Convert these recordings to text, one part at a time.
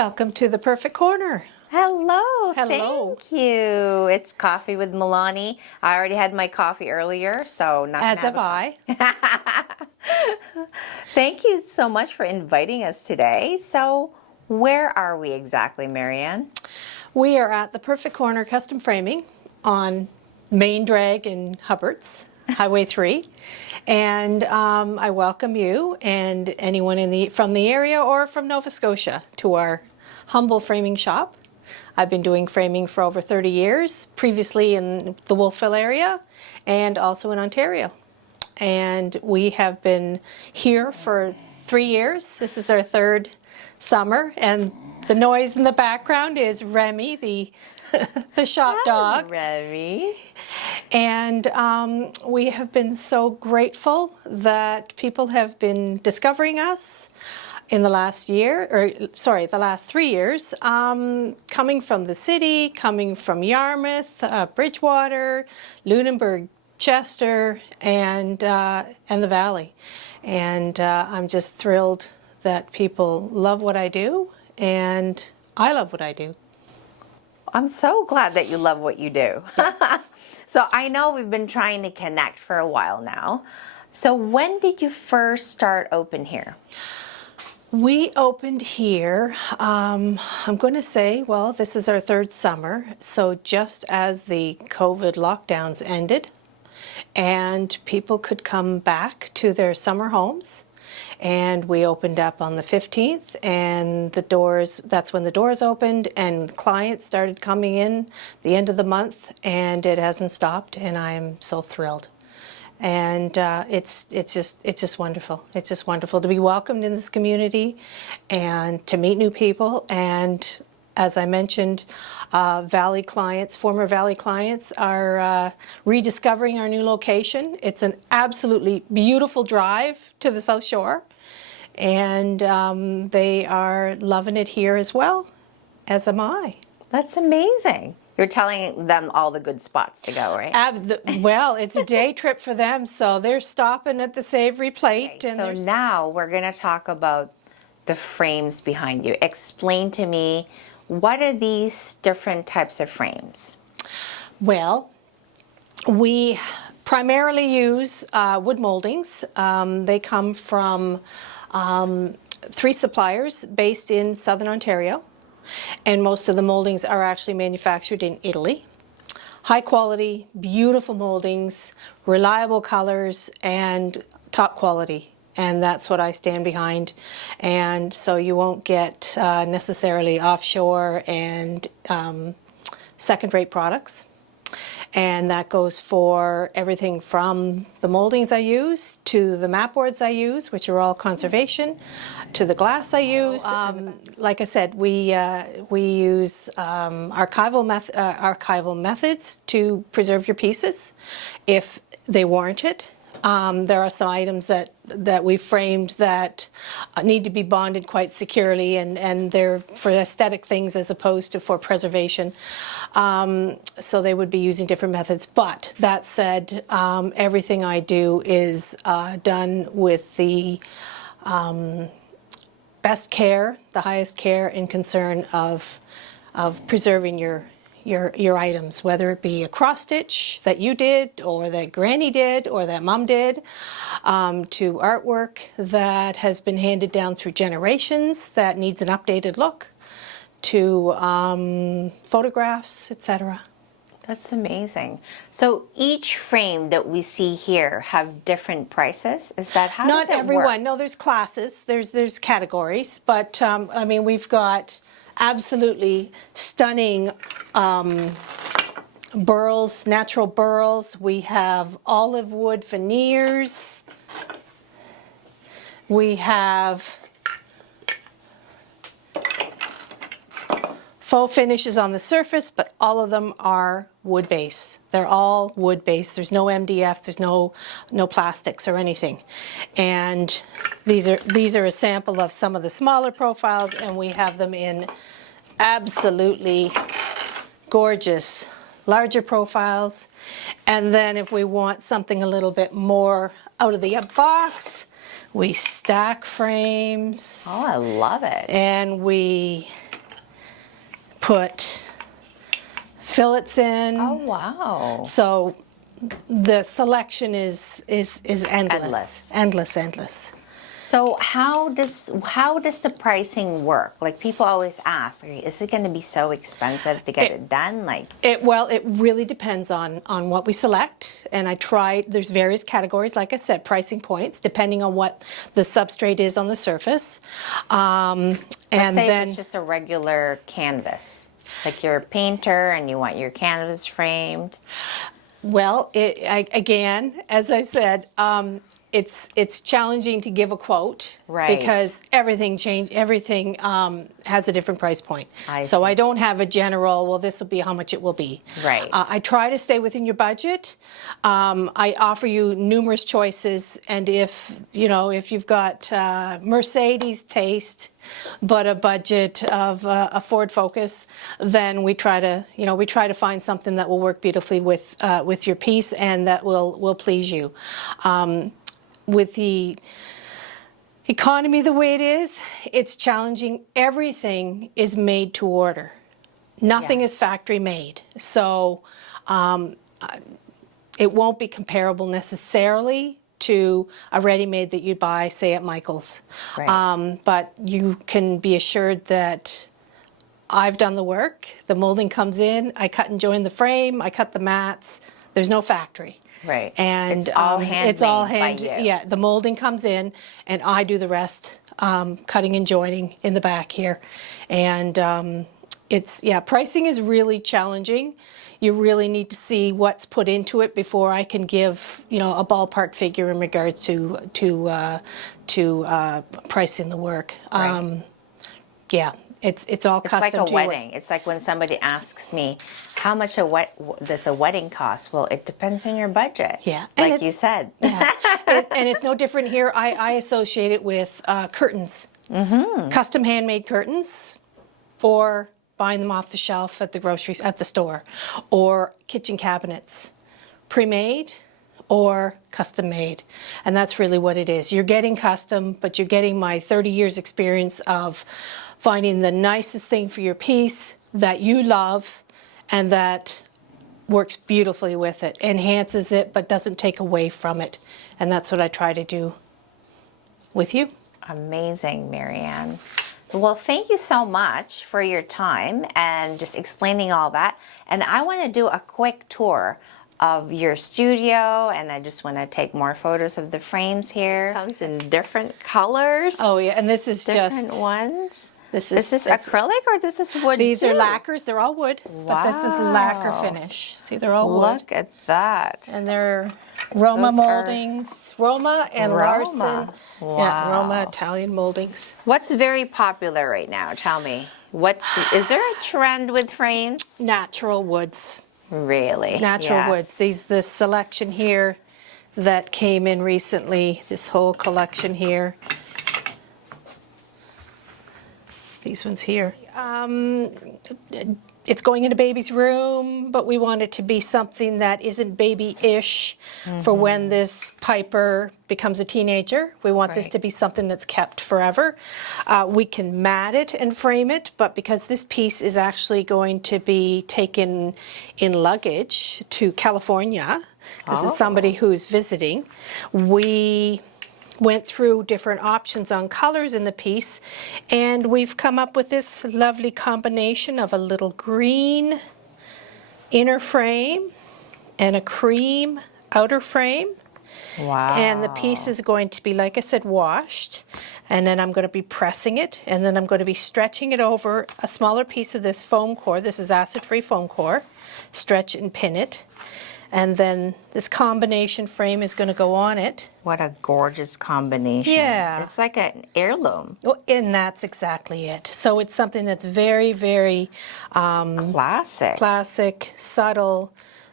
Welcome to the Perfect Corner. Hello. Hello. Thank you. It's Coffee with Milani. I already had my coffee earlier, so not As have I. Thank you so much for inviting us today. So, where are we exactly, Marianne? We are at the Perfect Corner Custom Framing on Main Drag in Hubbards, Highway 3. And I welcome you and anyone from the area or from Nova Scotia to our humble framing shop. I've been doing framing for over 30 years, previously in the Wolfville area and also in Ontario. And we have been here for 3 years. This is our third summer, and the noise in the background is Remy, the shop dog. Remy. And we have been so grateful that people have been discovering us in the last the last 3 years, coming from the city, coming from Yarmouth, Bridgewater, Lunenburg, Chester, and the Valley. And I'm just thrilled that people love what I do, and I love what I do. I'm so glad that you love what you do. So I know we've been trying to connect for a while now. So when did you first start open here? We opened here, I'm going to say, well, this is our third summer. So just as the COVID lockdowns ended and people could come back to their summer homes, and we opened up on the 15th, and that's when the doors opened and clients started coming in the end of the month, and it hasn't stopped, and I am so thrilled. And it's just wonderful. It's just wonderful to be welcomed in this community and to meet new people. And as I mentioned, Valley clients, former Valley clients, are rediscovering our new location. It's an absolutely beautiful drive to the South Shore, and they are loving it here as well, as am I. That's amazing. You're telling them all the good spots to go, right? Well, it's a day trip for them, so they're stopping at the Savory Plate. Okay, so now we're going to talk about the frames behind you. Explain to me, what are these different types of frames? Well, we primarily use wood moldings. They come from 3 suppliers based in Southern Ontario. And most of the moldings are actually manufactured in Italy. High quality, beautiful moldings, reliable colors, and top quality. And that's what I stand behind. And so you won't get necessarily offshore and second-rate products. And that goes for everything from the moldings I use to the mat boards I use, which are all conservation, to the glass I use. Like I said, we use archival methods to preserve your pieces if they warrant it. There are some items that we framed that need to be bonded quite securely, and they're for aesthetic things as opposed to for preservation. So they would be using different methods. But that said, everything I do is done with the best care, the highest care and concern of preserving your items, whether it be a cross stitch that you did or that Granny did or that Mom did, to artwork that has been handed down through generations that needs an updated look, to photographs, etc. That's amazing. So each frame that we see here have different prices? Is that how Not does it everyone. work? No, there's classes, there's categories, but I mean, we've got absolutely stunning burls, natural burls. We have olive wood veneers. We have faux finishes on the surface, but all of them are wood base. They're all wood base. There's no MDF, there's no plastics or anything. And these are a sample of some of the smaller profiles, and we have them in absolutely gorgeous larger profiles. And then if we want something a little bit more out of the box, we stack frames. Oh, I love it. And we put fillets in. Oh, wow. So the selection is Endless. Endless. So how does the pricing work? Like, people always ask, is it going to be so expensive to get it done? Like, It really depends on what we select, and there's various categories, like I said, pricing points, depending on what the substrate is on the surface. And let's say then if it's just a regular canvas, like you're a painter and you want your canvas framed. well, again, as I said, it's challenging to give a quote, Right. because everything has a different price point. I So see. I don't have a general, well, this will be how much it will be. Right. I try to stay within your budget. I offer you numerous choices, and if you've got Mercedes taste but a budget of a Ford Focus, then we try to find something that will work beautifully with your piece and that will please you. With the economy the way it is, it's challenging. Everything is made to order. Nothing Yes. is factory made. So it won't be comparable necessarily to a ready-made that you'd buy, say, at Michael's. Right. But you can be assured that I've done the work. The molding comes in, I cut and join the frame, I cut the mats. There's no factory. Right. And It's all it's all handmade by you. Yeah, the molding comes in, and I do the rest, cutting and joining in the back here. And pricing is really challenging. You really need to see what's put into it before I can give a ballpark figure in regards to pricing the work. Right. Yeah, it's all It's custom like a to your work. wedding. It's like when somebody asks me, how much does a wedding cost? Well, it depends on your budget. Yeah, and Like you said. Yeah. And it's no different here. I associate it with curtains, custom handmade curtains, or buying them off the shelf at the store, or kitchen cabinets, pre-made or custom made. And that's really what it is. You're getting custom, but you're getting my 30 years experience of finding the nicest thing for your piece that you love and that works beautifully with it, enhances it, but doesn't take away from it. And that's what I try to do with you. Amazing, Marianne. Well, thank you so much for your time and just explaining all that. And I want to do a quick tour of your studio, and I just want to take more photos of the frames here. Comes in different colors. Oh yeah, and this is different just ones. this Is this acrylic or this is wood? These are too? lacquers. They're all wood, but this is lacquer Wow. finish. See, they're all wood, Look at that. and they're Roma Those are- moldings. Roma and Roma. Larson. Yeah, Wow. Roma Italian moldings. What's very popular right now? Tell me. Is there a trend with frames? Natural woods. Really? Natural Yes. woods. This selection here that came in recently. This whole collection here. These ones here. It's going in a baby's room, but we want it to be something that isn't baby-ish for when this Piper becomes a teenager. We want this Right. to be something that's kept forever. We can mat it and frame it, but because this piece is actually going to be taken in luggage to California, this is somebody who's visiting, we went through different options on colors in the piece, and we've come up with this lovely combination of a little green inner frame and a cream outer frame. Wow. And the piece is going to be, like I said, washed, and then I'm going to be pressing it, and then I'm going to be stretching it over a smaller piece of this foam core. This is acid-free foam core. Stretch and pin it. And then this combination frame is going to go on it. What a gorgeous combination. Yeah. It's like an heirloom. Oh, and that's exactly it. So it's something that's very, very Classic. classic, subtle,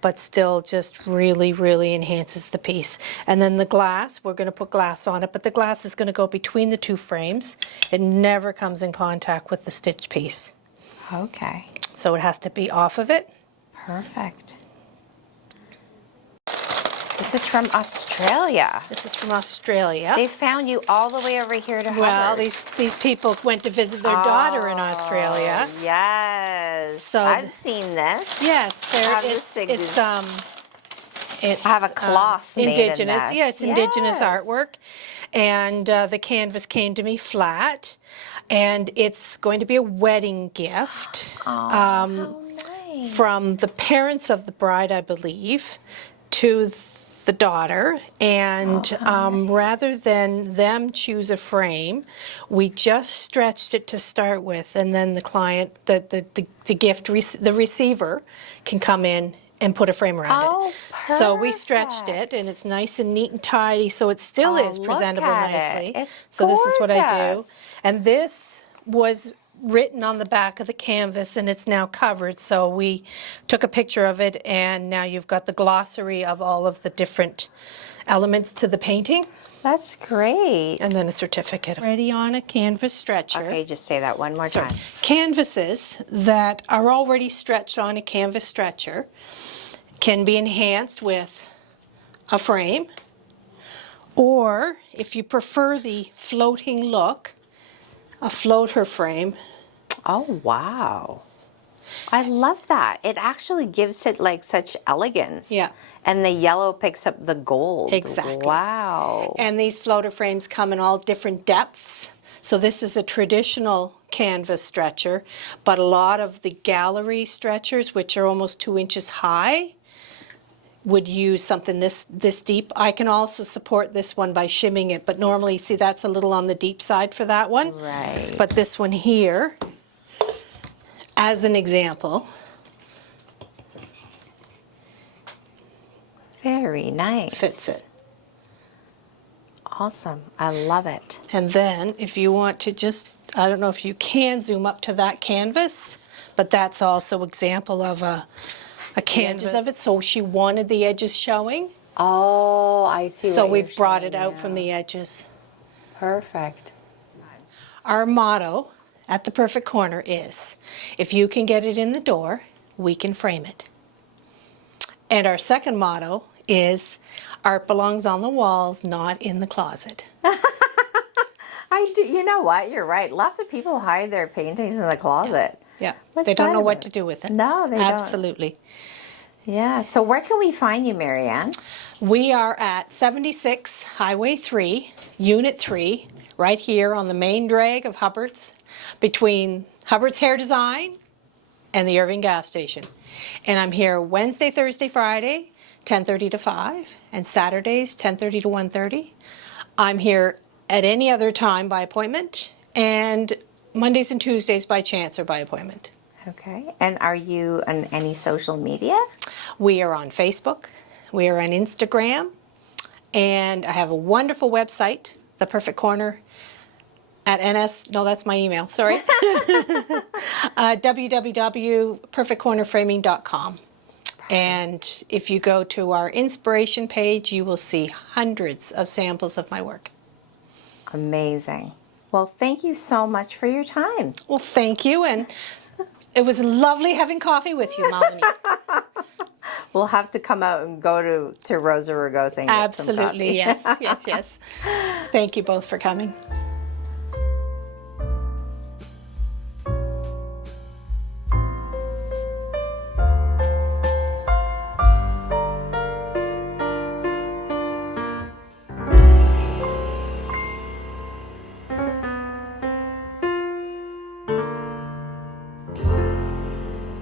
but still just really, really enhances the piece. And then the glass, we're going to put glass on it, but the glass is going to go between the two frames. It never comes in contact with the stitch piece. Okay. So it has to be off of it. Perfect. This is from Australia. This is from Australia. They found you all the way over here to Well, Hubbard. these people went to visit their daughter in Australia. Oh, yes. So I've seen this. Yes, there Have the it's I have a cloth made in indigenous. this. Yeah, it's indigenous Yes. artwork, and the canvas came to me flat, and it's going to be a wedding gift How nice. from the parents of the bride, I believe, to the daughter. And rather than them choose a frame, we just stretched it to start with, and then the client, the receiver, can come in and put a frame around Oh, it. So we stretched perfect. it, and it's nice and neat and tidy, so it still Oh, is look presentable at it. nicely. It's so this is what I do. gorgeous. And this was written on the back of the canvas, and it's now covered. So we took a picture of it, and now you've got the glossary of all of the different elements to the painting, That's great. and then a certificate. Ready on a canvas stretcher. Okay, just say that one more So time. canvases that are already stretched on a canvas stretcher can be enhanced with a frame, or if you prefer the floating look, a floater frame. Oh, wow. I love that. It actually gives it like such elegance. Yeah. And the yellow picks up the gold. Exactly. Wow. And these floater frames come in all different depths. So this is a traditional canvas stretcher, but a lot of the gallery stretchers, which are almost 2 inches high, would use something this deep. I can also support this one by shimming it, but normally, see, that's a little on the deep side for that one. Right. But this one here, as an example, Very nice. fits it. Awesome. I love it. And then if you want to just, I don't know if you can zoom up to that canvas, but that's also example of a canvas of it. So she wanted the edges showing, Oh, I see. so what we've you're brought saying it out now. from the edges. Perfect. Our motto at The Perfect Corner is, if you can get it in the door, we can frame it. And our second motto is, art belongs on the walls, not in the closet. I do. You know what? You're right. Lots of people hide their paintings in the closet. Yeah, What's they don't that know what about? to do with it. No, they don't. Absolutely. Yeah. So where can we find you, Marianne? We are at 76 Highway 3, Unit 3, right here on the main drag of Hubbard's, between Hubbard's Hair Design and the Irving gas station. And I'm here Wednesday, Thursday, Friday, 10:30 to 5, and Saturdays, 10:30 to 1:30. I'm here at any other time by appointment, and Mondays and Tuesdays by chance or by appointment. Okay. And are you on any social media? We are on Facebook, we are on Instagram, and I have a wonderful website, The Perfect Corner, at no, that's my email, sorry, www.perfectcornerframing.com. And if you go to our inspiration page, you will see hundreds of samples of my work. Amazing. Well, thank you so much for your time. Well, thank you, and it was lovely having coffee with you, Melanie. We'll have to come out and go to Rosa Rugosa and get some Absolutely, coffee. yes. Thank you both for coming.